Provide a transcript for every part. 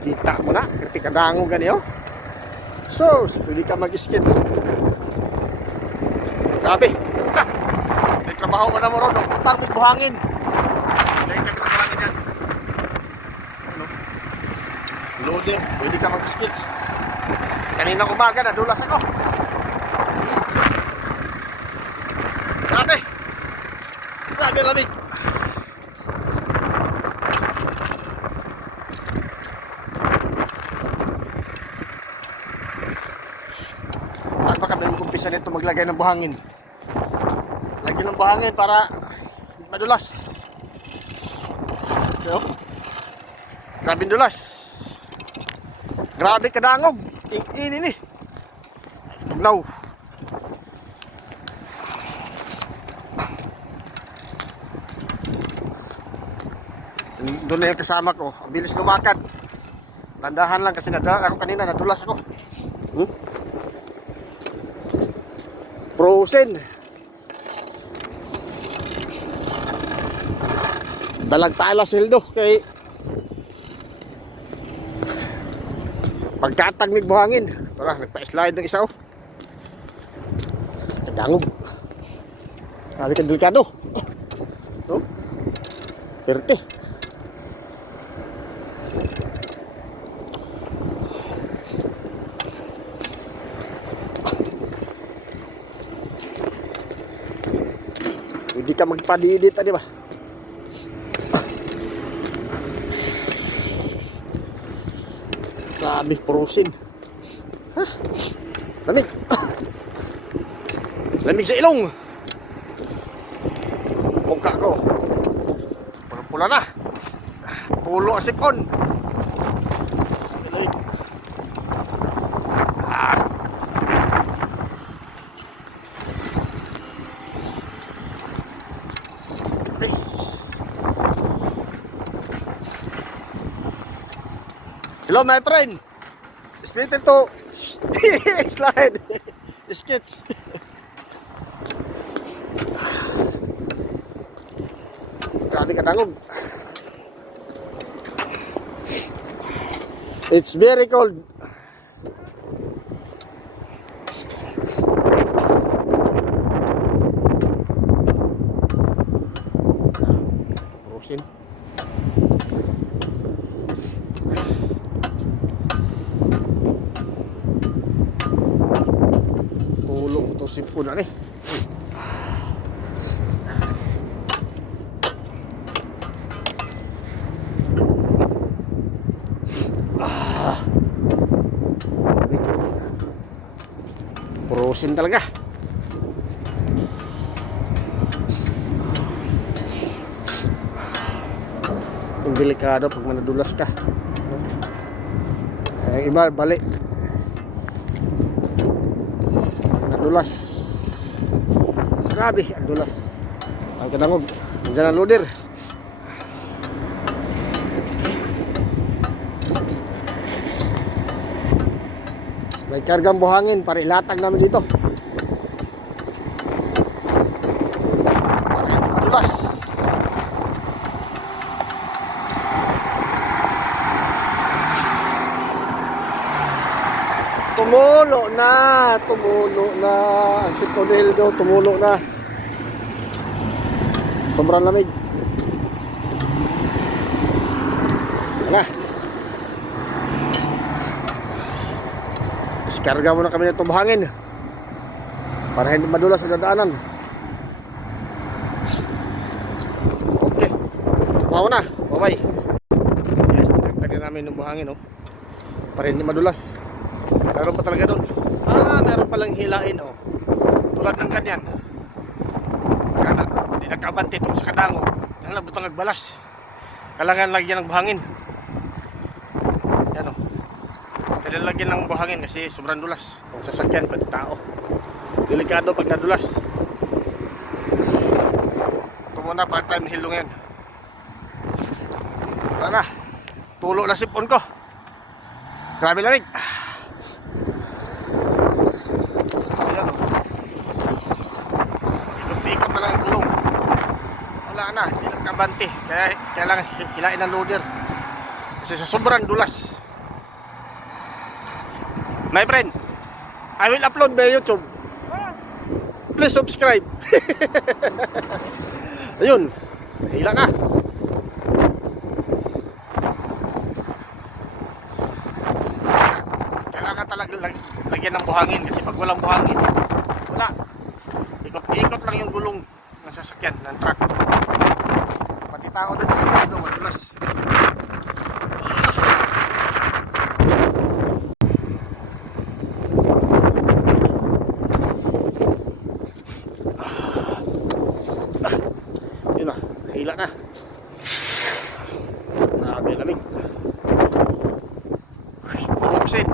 Kita mo na, kritika dango gani oh. So, pwede ka mag-skits. Grabe. Ha! May trabaho ka na mo ron. Putar mo buhangin. Dahil kami ng buhangin yan. Ano? Loading. Pwede ka mag-skits. Kaninang umaga, nadulas ako. Grabe. Grabe lamig. Saan pa kami mag-umpisa nito maglagay ng buhangin? Lagyan ng buhangin para madulas. So, grabe dulas. Grabe kadangog. Ini ni. Tugnaw. Doon na yung kasama ko. Ang bilis lumakad. Tandahan lang kasi ako kanina. Nadulas ako. Frozen. Dalag tala sildo kay pagkatagnig buhangin. Tara, nagpa-slide ng isa oh. Kadangog. Sabi ka delikado. Oh. Perte. Hindi ka magpadidit, di ba? Grabe, frozen. Ha? Lamig. Lamig sa ilong. Mukha ko. Pula na. Tulo ang sipon. Lamig. Hello my friend. Spirited to slide. Skits. Grabe kadangog. It's very cold. Frozen. Tulong to sipon na ni. Frozen talaga. Yung delikado pag manadulas ka. Iba balik. Nadulas. Grabe ang dulas. Ang kadangog. Nandiyan ang loader. May kargang buhangin para ilatag namin dito. Para hindi madulas. Tumulo na. Tumulo na. Ang siponildo, tumulo na. Sobrang lamig. Wala. Iskarga muna kami ng buhangin para hindi madulas sa dadaanan. Okay. Tumawa na. Bye-bye. Yes, nagtagyan namin ng buhangin oh, para hindi madulas. Meron pa talaga doon. Meron palang hilain oh. Tulad ng ganyan. Magana, hindi nagkabante itong sa kadango. Yan lang butang nagbalas. Kailangan lagyan ng buhangin. Yan oh. Kailangan lagyan ng buhangin kasi sobrang dulas. Kung sasakyan, pati tao. Delikado pag nadulas. Ito muna part-time hilo ngayon. Wala na. Tulo na sipon ko. Grabe lamig. Ayan o. Ikot-ikot na lang ang gulong. Wala na. Hindi nagkabante. Kaya lang hilain ang loader. Kasi sa sobrang dulas. My friend, I will upload my YouTube. Please subscribe. Ayun, hila na. Kailangan talaga lagyan ng buhangin kasi pag walang buhangin, wala. Ikot-ikot lang yung gulong ng sasakyan, ng truck. Pati tao na dito, madulas. Yun na, hila na. Grabe lamig. Buksin.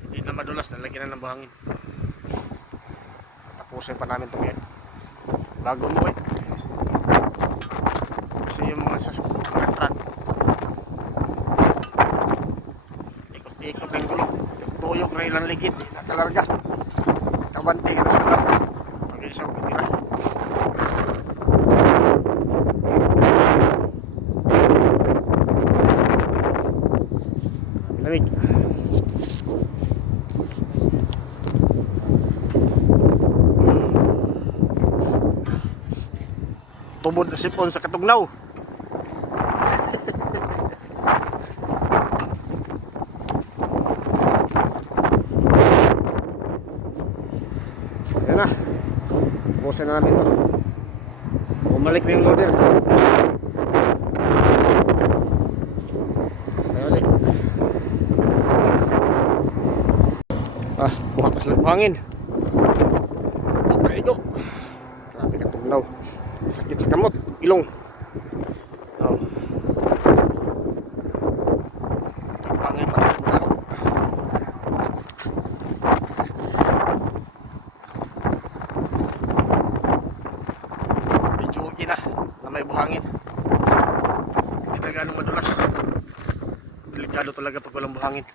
Hindi na madulas, nalagyan na ng buhangin. Tapusin pa namin ito ngayon bago umuwi. Kasi yung mga truck ikot-ikot ng gulong, tuyok na ilang ligid, nakalarga kabante kita sa lang pag isa ko kitira. Lamig. Tubod na sipon sa katugnaw. Ayan na. Tapusin na namin ito. Bumalik na yung loader. Bumalik. Buha pa sila buhangin. Papaigo. Grabe katugnaw. Sakit sa kamot, ilong. Oh. Buhangin pa rin ako. Medyo okay na may buhangin. Hindi na ganong madulas. Delikado talaga pag walang buhangin.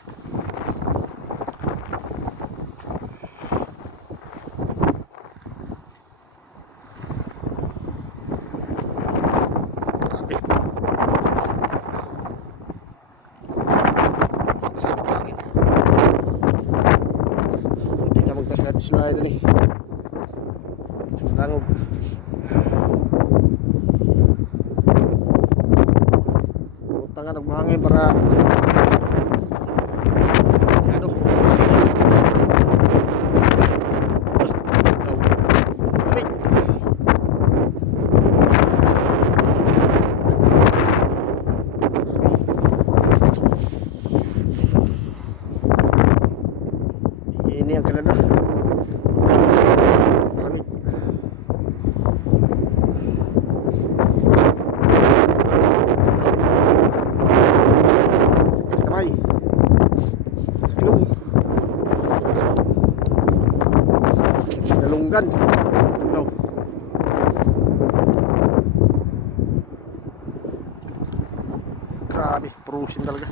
Slide ni. Langog. Utang nga nagbuhangin para ano. Lamig. Ini ang kalada. Dalunggan. Tugnaw. Grabe, prusin talaga.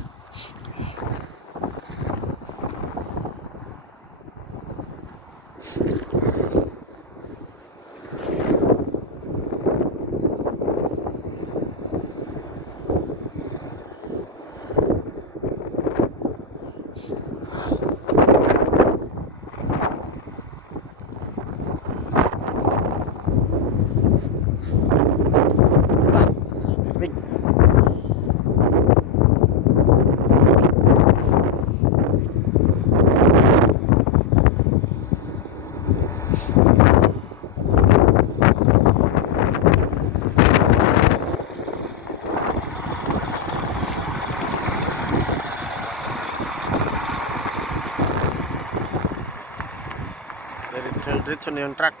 Diretso na yung truck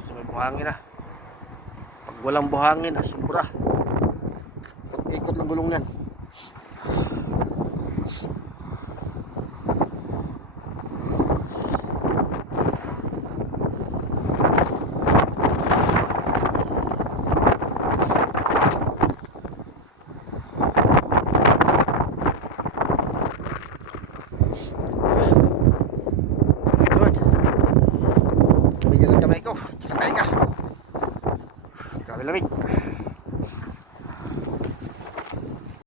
kasi may buhangin na. Pag walang buhangin, sobra. Ikot ng gulong yan. Lamig-lamig.